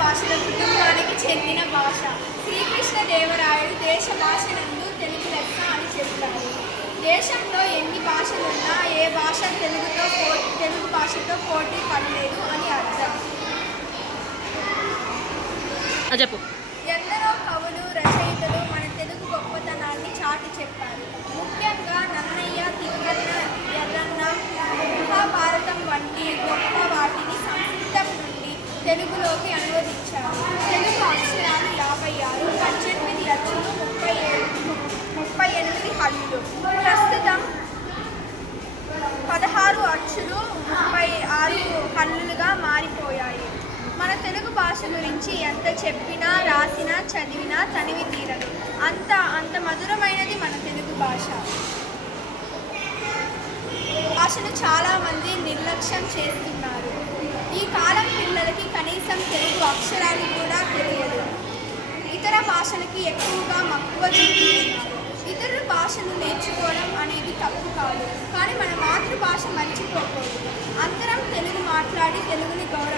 భాషల కుటుంబానికి చెందిన భాష. శ్రీకృష్ణదేవరాయలు దేశ భాషలందు తెలుగు లెస్స అని చెప్పారు. దేశంలో ఎన్ని భాషలున్నా ఏ భాష తెలుగు భాషతో పోటీ పడలేదు అని అర్థం. చెప్పు. ఎందరో కవులు రచయితలు మన తెలుగు గొప్పతనాన్ని చాటి చెప్పారు. ముఖ్యంగా నన్నయ్య, తిక్కన్న, ఎర్రన్న మహాభారతం వంటి గొప్ప వాటిని సంస్కృతం నుండి తెలుగులోకి అనువదించారు. తెలుగు అక్షరాలు 56, 18 అచ్చులు, 38 హల్లులు. ప్రస్తుతం 16 అచ్చులు 36 హల్లులుగా మారిపోయాయి. మన తెలుగు భాష గురించి ఎంత చెప్పినా, రాసినా, చదివినా తనివి తీరదు. అంత మధురమైనది మన తెలుగు భాష. భాషను చాలామంది నిర్లక్ష్యం చేస్తున్నారు. ఈ కాలం పిల్లలకి కనీసం తెలుగు అక్షరాలు కూడా తెలియదు. ఇతర భాషలకి ఎక్కువగా మక్కువ చూపుతున్నారు. ఇతర భాషను నేర్చుకోవడం అనేది తప్పు కాదు, కానీ మన మాతృభాష మర్చిపోకూడదు. అందరం తెలుగు మాట్లాడి తెలుగుని గౌరవ